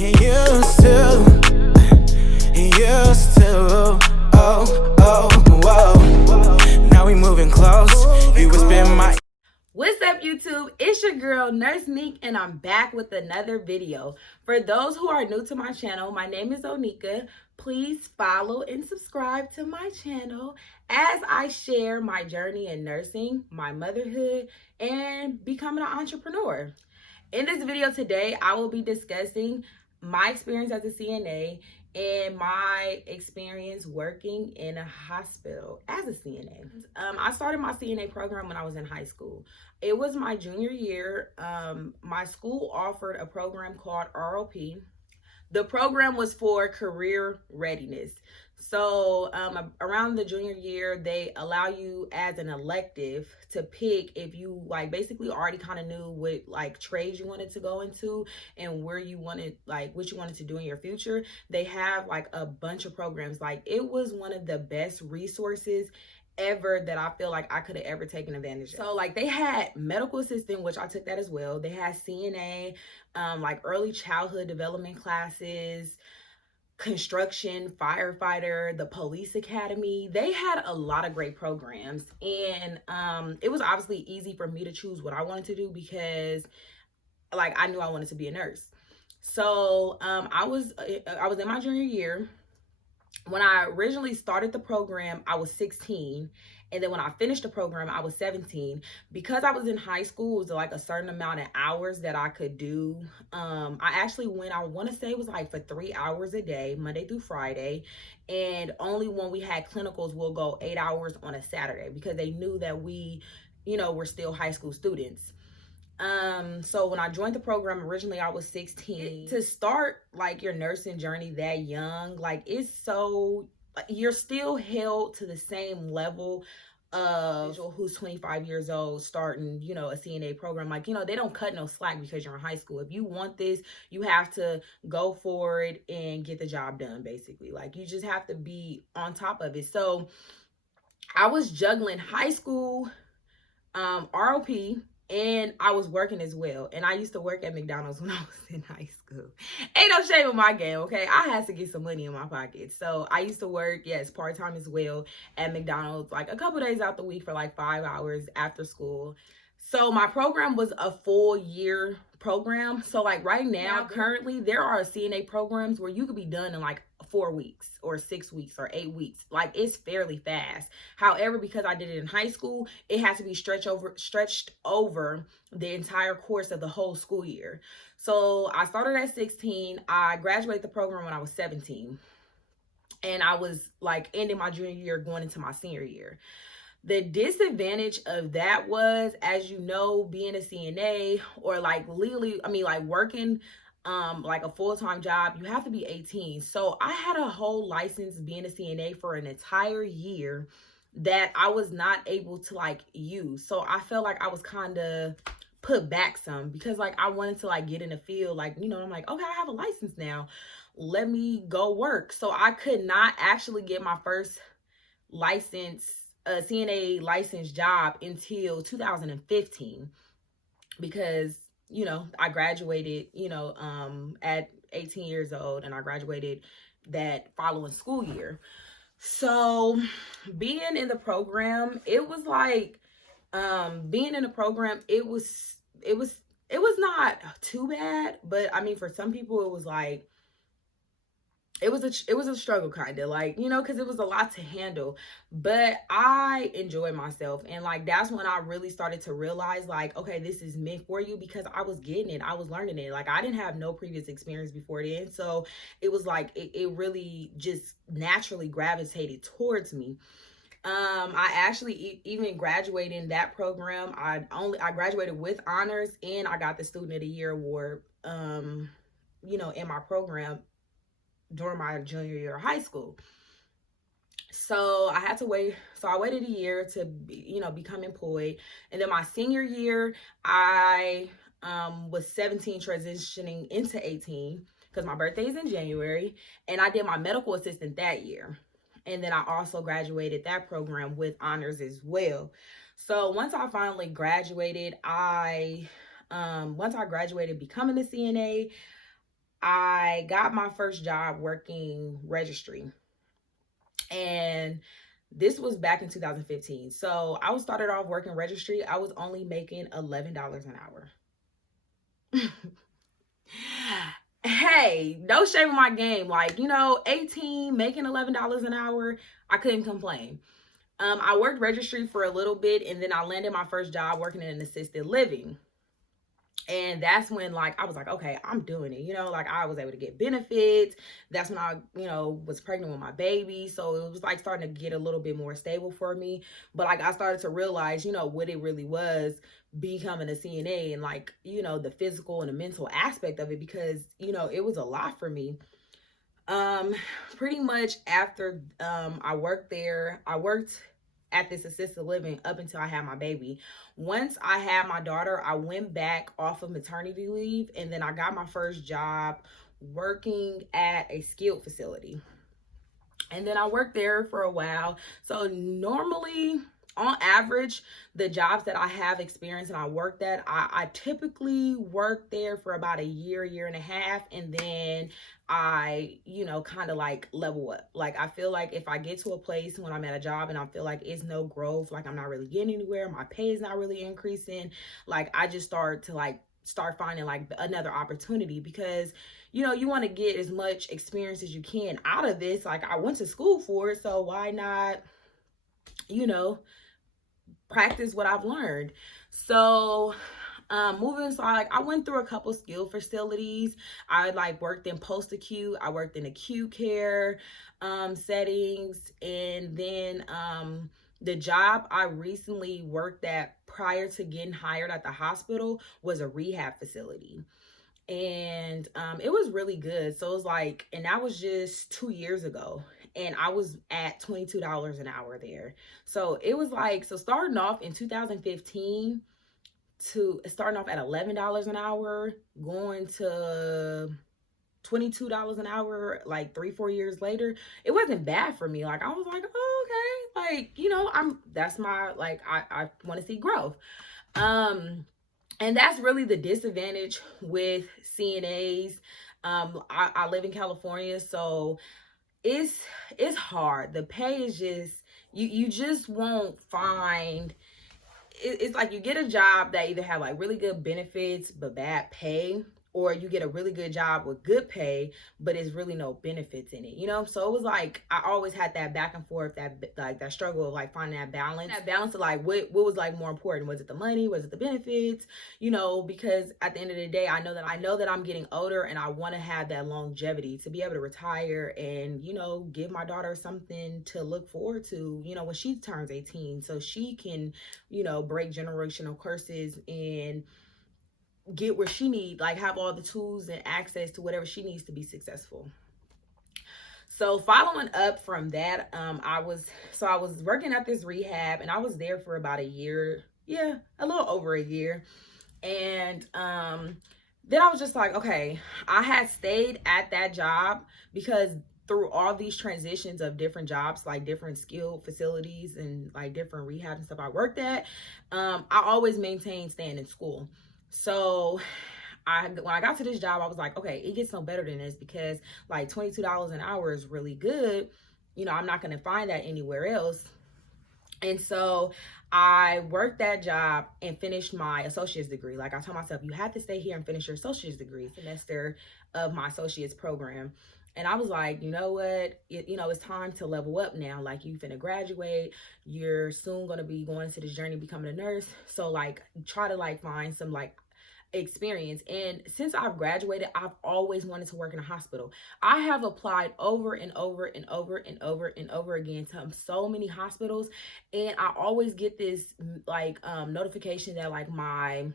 You used to, whoa. Now we moving close. You was been my. What's up, YouTube? It's your girl Nurse Neek, and I'm back with another video. For those who are new to my channel, my name is Onika. Please follow and subscribe to my channel as I share my journey in nursing, my motherhood, and becoming an entrepreneur. In this video today, I will be discussing my experience as a CNA and my experience working in a hospital as a CNA. I started my CNA program when I was in high school. It was my junior year. My school offered a program called ROP. The program was for career readiness. So around the junior year, they allow you as an elective to pick if you like basically already kind of knew what like trades you wanted to go into and where you wanted like what you wanted to do in your future. They have like a bunch of programs. Like it was one of the best resources ever that I feel like I could have ever taken advantage of. So like they had medical assistant, which I took that as well. They had CNA, like early childhood development classes, construction, firefighter, the police academy. They had a lot of great programs, and it was obviously easy for me to choose what I wanted to do because like I knew I wanted to be a nurse. So I was in my junior year. When I originally started the program, I was 16. And then when I finished the program, I was 17. Because I was in high school, it was like a certain amount of hours that I could do. I actually went, I want to say it was like for 3 hours a day, Monday through Friday. And only when we had clinicals, we'll go 8 hours on a Saturday because they knew that we, were still high school students. So when I joined the program, originally I was 16. To start like your nursing journey that young, like it's so, you're still held to the same level of who's 25 years old starting, a CNA program. Like, they don't cut no slack because you're in high school. If you want this, you have to go for it and get the job done, basically. Like, you just have to be on top of it. So I was juggling high school, ROP, and I was working as well. And I used to work at McDonald's when I was in high school. Ain't no shame in my game, okay? I had to get some money in my pocket. So I used to work, yes, part-time as well at McDonald's, like a couple days out the week for like 5 hours after school. So my program was a full year program. So like right now, currently, there are CNA programs where you could be done in like 4 weeks or 6 weeks or 8 weeks. Like it's fairly fast. However, because I did it in high school, it has to be stretched over the entire course of the whole school year. So I started at 16. I graduated the program when I was 17. And I was like ending my junior year, going into my senior year. The disadvantage of that was, as you know, being a CNA or like legally, like working like a full-time job, you have to be 18. So I had a whole license being a CNA for an entire year that I was not able to like use. So I felt like I was kind of put back some because like I wanted to like get in the field, like, I'm like, okay, I have a license now. Let me go work. So I could not actually get my first license, a CNA licensed job until 2015 because, I graduated, at 18 years old, and I graduated that following school year. So being in the program, it was like, being in the program, it was not too bad, but I mean, for some people it was like, it was a struggle kind of like, because it was a lot to handle, but I enjoyed myself. And like, that's when I really started to realize like, okay, this is meant for you because I was getting it. I was learning it. Like I didn't have no previous experience before then. So it was like, it really just naturally gravitated towards me. I actually even graduated in that program. I graduated with honors and I got the Student of the Year award, in my program during my junior year of high school. So I had to wait. So I waited a year to become employed. And then my senior year, I was 17 transitioning into 18 because my birthday is in January. And I did my medical assistant that year. And then I also graduated that program with honors as well. So once I finally graduated, once I graduated becoming a CNA, I got my first job working registry. And this was back in 2015. So I was started off working registry. I was only making $11 an hour. Hey, no shame in my game. Like, 18, making $11 an hour, I couldn't complain. I worked registry for a little bit, and then I landed my first job working in an assisted living. And that's when, like, I was like, okay, I'm doing it. Like, I was able to get benefits. That's when I, was pregnant with my baby. So it was like starting to get a little bit more stable for me. But like, I started to realize, what it really was becoming a CNA, and like, the physical and the mental aspect of it, because, it was a lot for me. Pretty much after I worked there, I worked at this assisted living up until I had my baby. Once I had my daughter, I went back off of maternity leave, and then I got my first job working at a skilled facility. And then I worked there for a while. So normally, on average, the jobs that I have experience and I worked at, I typically work there for about a year and a half, and then I, kind of like level up. Like, I feel like if I get to a place when I'm at a job and I feel like it's no growth, like I'm not really getting anywhere, my pay is not really increasing, like I just start finding like another opportunity, because you want to get as much experience as you can out of this. Like, I went to school for it, so why not, practice what I've learned. So so I went through a couple skill facilities. I like worked in post acute, I worked in acute care settings, and then the job I recently worked at prior to getting hired at the hospital was a rehab facility. And it was really good. So it was like, and that was just 2 years ago, and I was at $22 an hour there. So it was like, so starting off in 2015 to starting off at $11 an hour, going to $22 an hour, like 3-4 years later, it wasn't bad for me. Like, I was like, oh, okay, like, that's my, like, I want to see growth. And that's really the disadvantage with CNAs. I live in California, so it's hard. The pay is just, you just won't find. It's like you get a job that either have like really good benefits but bad pay, or you get a really good job with good pay but it's really no benefits in it. So it was like I always had that back and forth, that struggle of like finding that balance of like what was like more important. Was it the money? Was it the benefits? Because at the end of the day, I know that I'm getting older, and I want to have that longevity to be able to retire and give my daughter something to look forward to when she turns 18, so she can break generational curses and get where she needs, like have all the tools and access to whatever she needs to be successful. So following up from that, I was working at this rehab, and I was there for about a year, a little over a year. And then I was just like, okay, I had stayed at that job because through all these transitions of different jobs, like different skilled facilities and like different rehab and stuff I worked at, I always maintained staying in school. So when I got to this job, I was like, okay, it gets no better than this, because like $22 an hour is really good. I'm not going to find that anywhere else. And so I worked that job and finished my associate's degree. Like, I told myself, you have to stay here and finish your associate's degree semester of my associate's program. And I was like, you know what? It's time to level up now. Like, you finna graduate. You're soon going to be going into this journey, becoming a nurse. So like, try to like find some like experience. And since I've graduated, I've always wanted to work in a hospital. I have applied over and over and over and over and over again to so many hospitals, and I always get this like notification that like my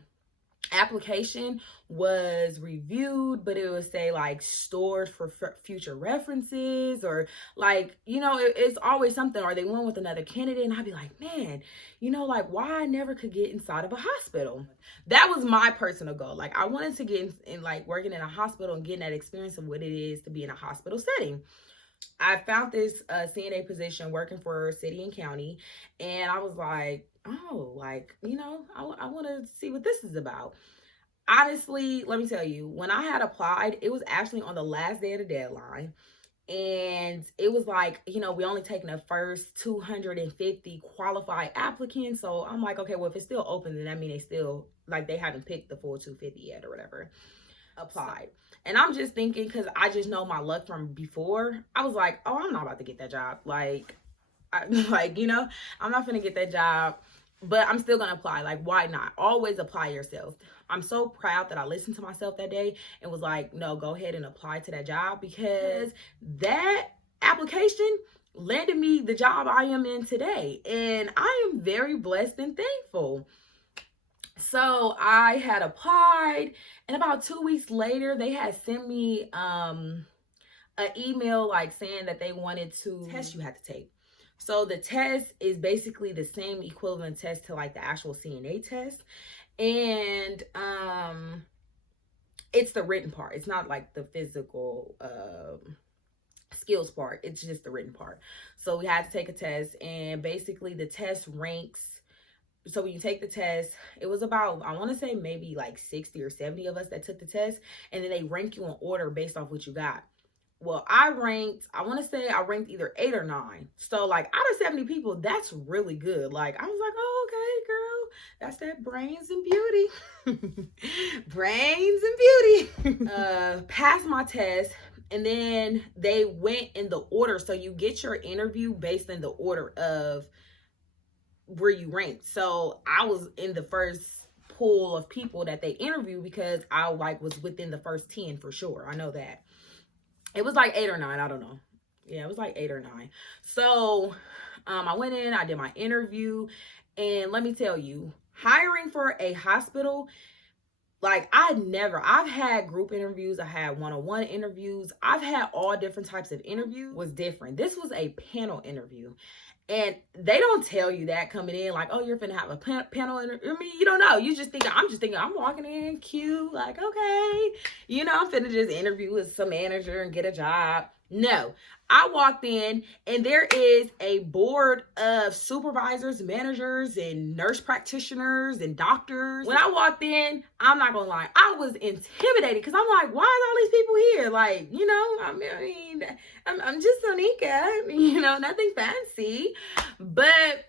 application was reviewed, but it would say like stored for future references, or like it's always something, or they went with another candidate. And I'd be like, man, like, why I never could get inside of a hospital. That was my personal goal. Like, I wanted to get in like working in a hospital and getting that experience of what it is to be in a hospital setting. I found this CNA position working for city and county, and I was like, oh, like, I want to see what this is about. honestly, let me tell you, when I had applied, it was actually on the last day of the deadline. And it was like, we only taking the first 250 qualified applicants. So I'm like, okay, well, if it's still open, then that means they still, like, they haven't picked the full 250 yet or whatever. Applied. And I'm just thinking, because I just know my luck from before, I was like, oh, I'm not about to get that job. Like, I'm not gonna get that job, but I'm still gonna apply. Like, why not? Always apply yourself. I'm so proud that I listened to myself that day and was like, no, go ahead and apply to that job, because that application landed me the job I am in today. And I am very blessed and thankful. So I had applied, and about 2 weeks later, they had sent me an email like saying that they wanted to test you had to take. So the test is basically the same equivalent test to like the actual CNA test. And it's the written part. It's not like the physical skills part. It's just the written part. So we had to take a test, and basically the test ranks. So when you take the test, it was about, I want to say maybe like 60 or 70 of us that took the test, and then they rank you in order based off what you got. Well, I ranked either 8 or 9. So like out of 70 people, that's really good. Like I was like, oh, okay, girl, that's that brains and beauty. Brains and beauty. Passed my test, and then they went in the order. So you get your interview based in the order of where you ranked. So I was in the first pool of people that they interviewed, because I like was within the first 10 for sure. I know that. It was like 8 or 9. I don't know. Yeah, it was like 8 or 9. So I went in, I did my interview, and let me tell you, hiring for a hospital, like I've had group interviews, I had one-on-one interviews, I've had all different types of interviews. Was different. This was a panel interview. And they don't tell you that coming in, like, oh, you're finna have a panel interview. I mean, you don't know. I'm just thinking, I'm walking in cute, like, okay, I'm finna just interview with some manager and get a job. No, I walked in, and there is a board of supervisors, managers, and nurse practitioners and doctors. When I walked in, I'm not gonna lie, I was intimidated, because I'm like, why is all these people here? Like, I'm just Sonika, nothing fancy, but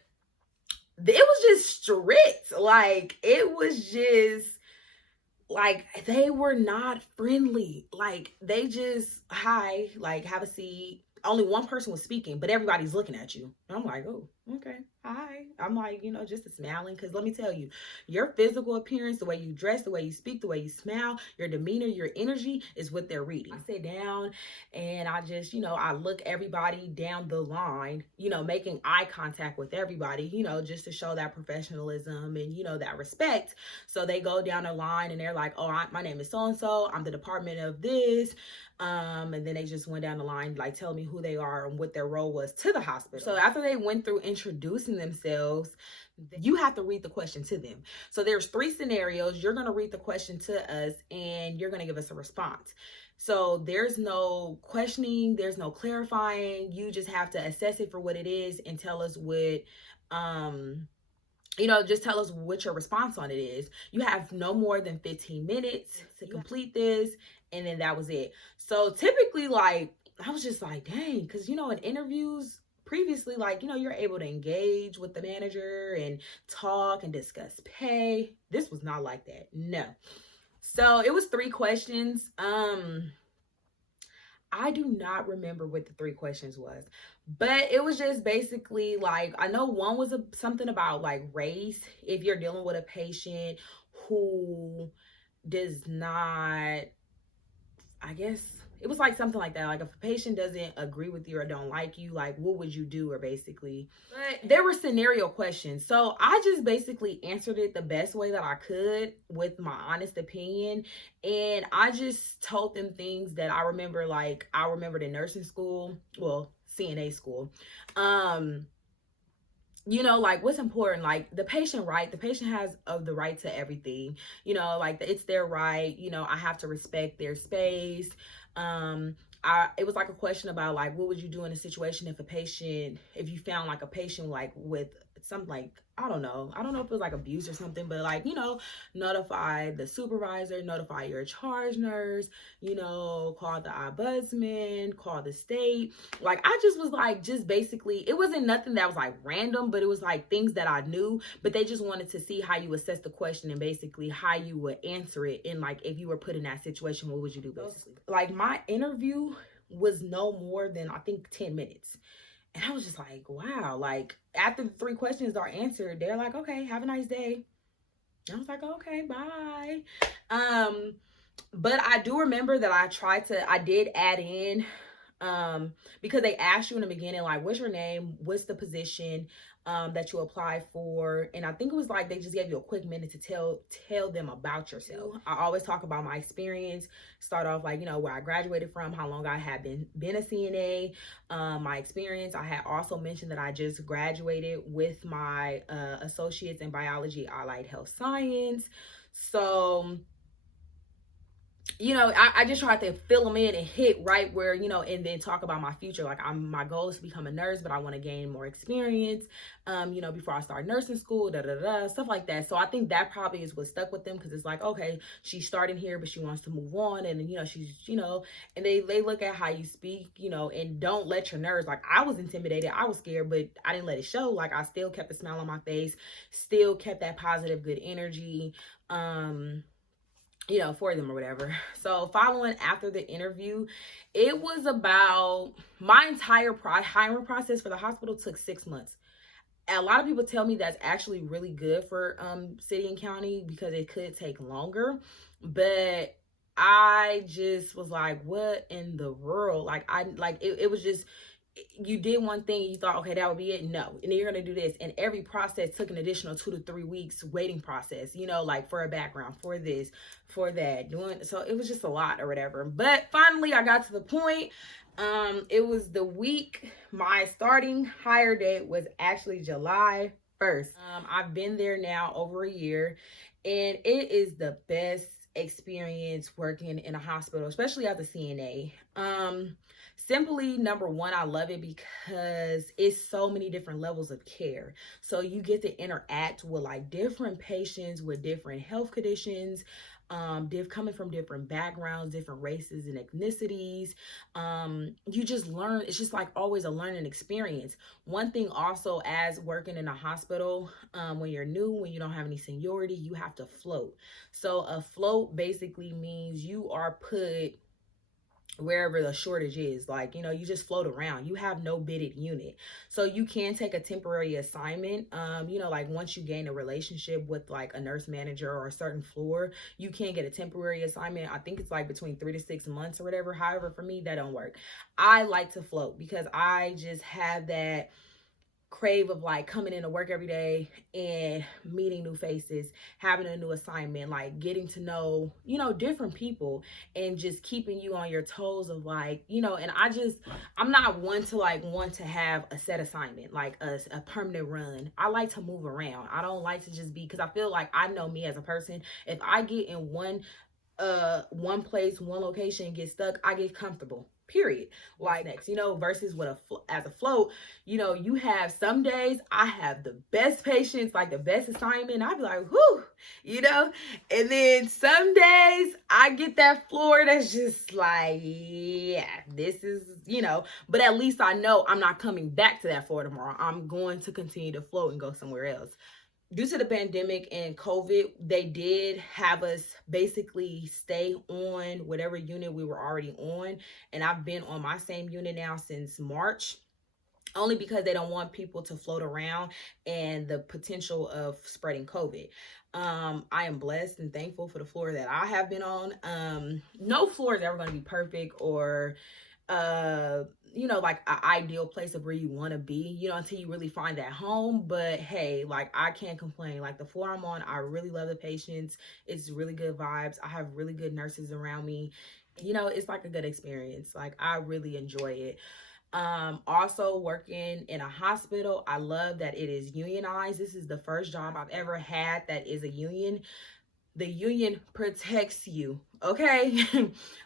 it was just strict. Like, it was just like, they were not friendly. Like, they just, hi, like, have a seat. Only one person was speaking, but everybody's looking at you. I'm like, oh, okay, hi. I'm like, just a smiling, because let me tell you, your physical appearance, the way you dress, the way you speak, the way you smile, your demeanor, your energy is what they're reading. I sit down, and I just, I look everybody down the line, making eye contact with everybody, just to show that professionalism and, that respect. So they go down the line, and they're like, oh, my name is so-and-so. I'm the department of this. And then they just went down the line, like, telling me who they are and what their role was to the hospital. So after they went through introducing themselves, you have to read the question to them. So there's 3 scenarios. You're going to read the question to us, and you're going to give us a response. So there's no questioning, there's no clarifying. You just have to assess it for what it is and tell us what, just tell us what your response on it is. You have no more than 15 minutes to complete this, and then that was it. So typically, like, I was just like, dang, because, in interviews previously, like, you're able to engage with the manager and talk and discuss pay. This was not like that. No. So it was 3 questions. I do not remember what the 3 questions was, but it was just basically like, I know one was something about like race. If you're dealing with a patient who does not, I guess it was like something like that. Like, if a patient doesn't agree with you or don't like you, like, what would you do? Or basically, but there were scenario questions. So I just basically answered it the best way that I could with my honest opinion. And I just told them things that I remember, like I remembered in nursing school, well, CNA school. Like, what's important, like the patient, right? The patient has the right to everything, like it's their right. I have to respect their space. It was like a question about, like, what would you do in a situation if you found like a patient like with something like, I don't know if it was like abuse or something, but like, notify the supervisor, notify your charge nurse, call the ombudsman, call the state. Like, I just was like, just basically, it wasn't nothing that was like random, but it was like things that I knew, but they just wanted to see how you assess the question and basically how you would answer it. And like, if you were put in that situation, what would you do basically? Like, my interview was no more than, I think, 10 minutes. And I was just like, wow. Like, after the 3 questions are answered, they're like, okay, have a nice day. And I was like, okay, bye. But I do remember that I did add in, because they asked you in the beginning, like, what's your name? What's the position that you apply for? And I think it was like they just gave you a quick minute to tell them about yourself. I always talk about my experience, start off like, where I graduated from, how long I had been a CNA, my experience. I had also mentioned that I just graduated with my associates in biology, allied health science. So I just tried to fill them in and hit right where, and then talk about my future. Like, my goal is to become a nurse, but I want to gain more experience, before I start nursing school, stuff like that. So I think that probably is what stuck with them, because it's like, okay, she's starting here, but she wants to move on. And then, she's, and they look at how you speak, and don't let your nerves, like, I was intimidated, I was scared, but I didn't let it show. Like, I still kept a smile on my face, still kept that positive, good energy, for them or whatever. So following after the interview, it was about my entire hiring process for the hospital took 6 months. And a lot of people tell me that's actually really good for city and county, because it could take longer. But I just was like, what in the world? Like, it was just, you did one thing, you thought, okay, that would be it. No. And then you're going to do this. And every process took an additional 2 to 3 weeks waiting process, like for a background, for this, for that, so it was just a lot or whatever. But finally I got to the point. It was the week, my starting hire date was actually July 1st. I've been there now over a year, and it is the best experience working in a hospital, especially as a CNA. Simply, number one, I love it because it's so many different levels of care. So you get to interact with like different patients with different health conditions, coming from different backgrounds, different races and ethnicities. You just learn. It's just like always a learning experience. One thing also, as working in a hospital, when you're new, when you don't have any seniority, you have to float. So a float basically means you are put wherever the shortage is. Like, you just float around. You have no bidded unit. So you can take a temporary assignment. Like once you gain a relationship with like a nurse manager or a certain floor, you can get a temporary assignment. I think it's like between 3 to 6 months or whatever. However, for me, that don't work. I like to float because I just have that crave of like coming into work every day and meeting new faces, having a new assignment, like getting to know, different people, and just keeping you on your toes of like, and I'm not one to have a set assignment, like a permanent run. I like to move around. I don't like to just be, because I feel like I know me as a person. If I get in one place, one location, and get stuck, I get comfortable. Period. Like next, versus with as a float, you have some days I have the best patients, like the best assignment. I'd be like, whoo, and then some days I get that floor that's just like, yeah, this is, but at least I know I'm not coming back to that floor tomorrow. I'm going to continue to float and go somewhere else. Due to the pandemic and COVID, they did have us basically stay on whatever unit we were already on. And I've been on my same unit now since March, only because they don't want people to float around and the potential of spreading COVID. I am blessed and thankful for the floor that I have been on. No floor is ever going to be perfect or like an ideal place of where you want to be, until you really find that home. But hey, like, I can't complain. Like, the floor I'm on, I really love the patients. It's really good vibes. I have really good nurses around me. It's like a good experience. Like, I really enjoy it. Also working in a hospital, I love that it is unionized. This is the first job I've ever had that is a union. the union protects you, okay?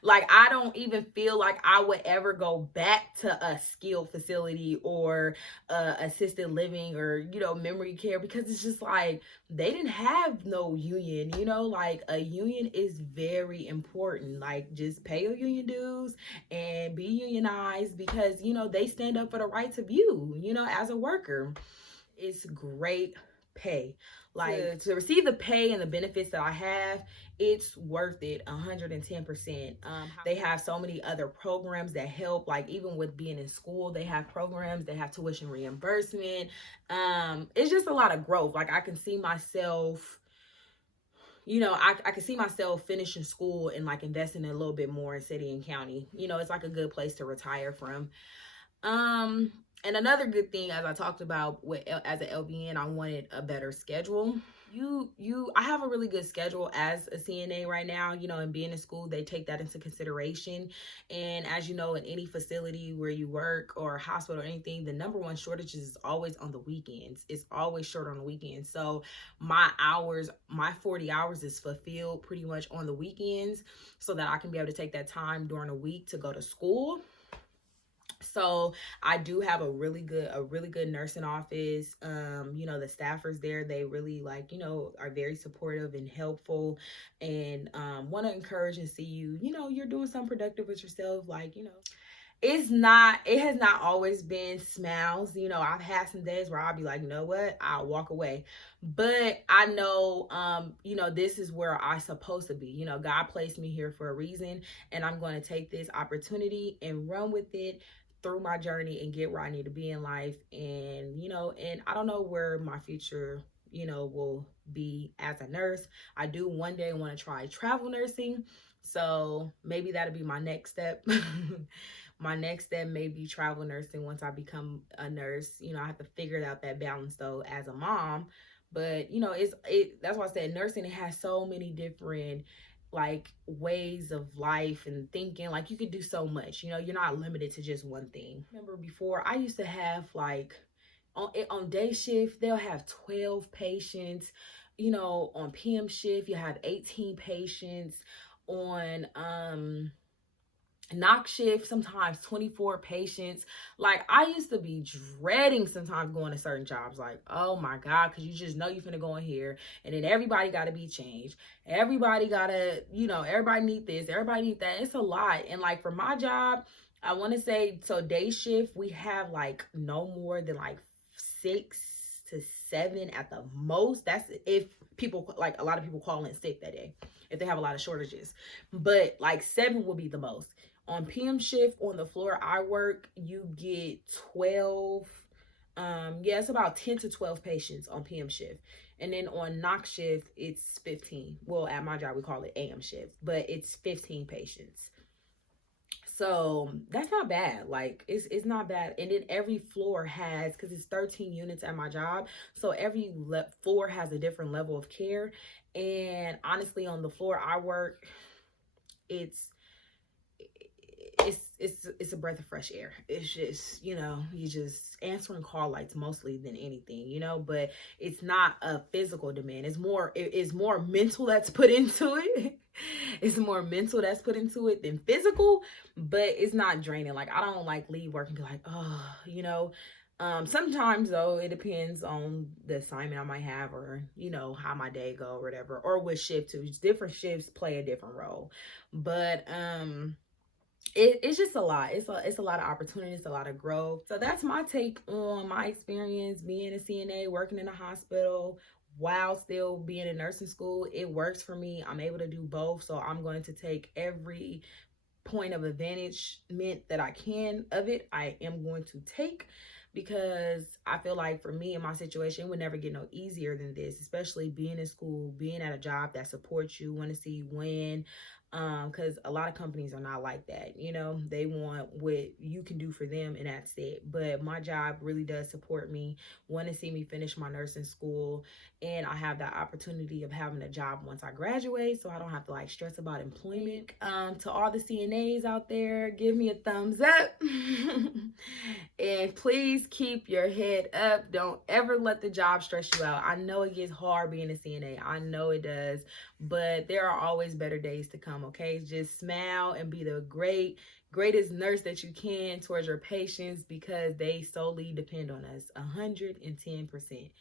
Like, I don't even feel like I would ever go back to a skilled facility or assisted living or, memory care, because it's just like they didn't have no union, like a union is very important. Like, just pay your union dues and be unionized, because, they stand up for the rights of you, as a worker. It's great pay. Like, to receive the pay and the benefits that I have, it's worth it 110%. They have so many other programs that help, like even with being in school, they have programs, they have tuition reimbursement. It's just a lot of growth. Like, I can see myself, I can see myself finishing school and like investing a little bit more in city and county. It's like a good place to retire from. Um, and another good thing, as I talked about as an LVN, I wanted a better schedule. I have a really good schedule as a CNA right now, and being in school, they take that into consideration. And as you know, in any facility where you work or hospital or anything, the number one shortage is always on the weekends. It's always short on the weekends. So my 40 hours is fulfilled pretty much on the weekends, so that I can be able to take that time during the week to go to school. So I do have a really good nursing office. The staffers there, they really are very supportive and helpful, and want to encourage and see you, you're doing something productive with yourself. It has not always been smiles. I've had some days where I'll be like, you know what, I'll walk away. But I know, this is where I'm supposed to be. God placed me here for a reason, and I'm going to take this opportunity and run with it through my journey and get where I need to be in life. And, and I don't know where my future, will be as a nurse. I do one day want to try travel nursing. So maybe that'll be my next step. My next step may be travel nursing once I become a nurse. I have to figure out that balance though as a mom. But that's why I said nursing, it has so many different like ways of life and thinking. Like, you could do so much. You're not limited to just one thing. Remember before, I used to have like on day shift, they'll have 12 patients. On PM shift, you have 18 patients. On knock shift, sometimes 24 patients. Like, I used to be dreading sometimes going to certain jobs, like, oh my god, because you just know you're finna go in here and then everybody got to be changed, everybody gotta, everybody need this, everybody need that. It's a lot. And like, for my job, I want to say, so day shift, we have like no more than like 6 to 7 at the most. That's if people, like, a lot of people call in sick that day, if they have a lot of shortages. But like 7 will be the most. On PM shift, on the floor I work, you get 12. It's about 10 to 12 patients on PM shift. And then on knock shift, it's 15. Well, at my job, we call it AM shift, but it's 15 patients. So that's not bad. Like, it's not bad. And then every floor has, because it's 13 units at my job, so every floor has a different level of care. And honestly, on the floor I work, it's a breath of fresh air. It's just, you just answering call lights mostly than anything, but it's not a physical demand. It's more mental that's put into it. It's more mental that's put into it than physical, but it's not draining. Like, I don't like leave work and be like, oh, sometimes though, it depends on the assignment I might have, or how my day go or whatever, or what shift too. Different shifts play a different role. But it's just a lot. It's a lot of opportunities, a lot of growth. So that's my take on my experience being a CNA, working in a hospital while still being in nursing school. It works for me. I'm able to do both. So I'm going to take every point of advantagement that I can of it. I am going to take, because I feel like for me in my situation, it would never get no easier than this, especially being in school, being at a job that supports you, want to see you win. because a lot of companies are not like that. You know, they want what you can do for them and that's it. But my job really does support me, want to see me finish my nursing school, and I have that opportunity of having a job once I graduate, so I don't have to like stress about employment. To all the CNAs out there, give me a thumbs up. And please keep your head up. Don't ever let the job stress you out. I know it gets hard being a CNA. I know it does, but there are always better days to come, okay? Just smile and be the greatest nurse that you can towards your patients, because they solely depend on us 110%.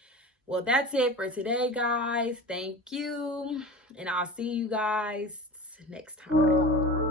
Well, that's it for today, guys. Thank you, and I'll see you guys next time.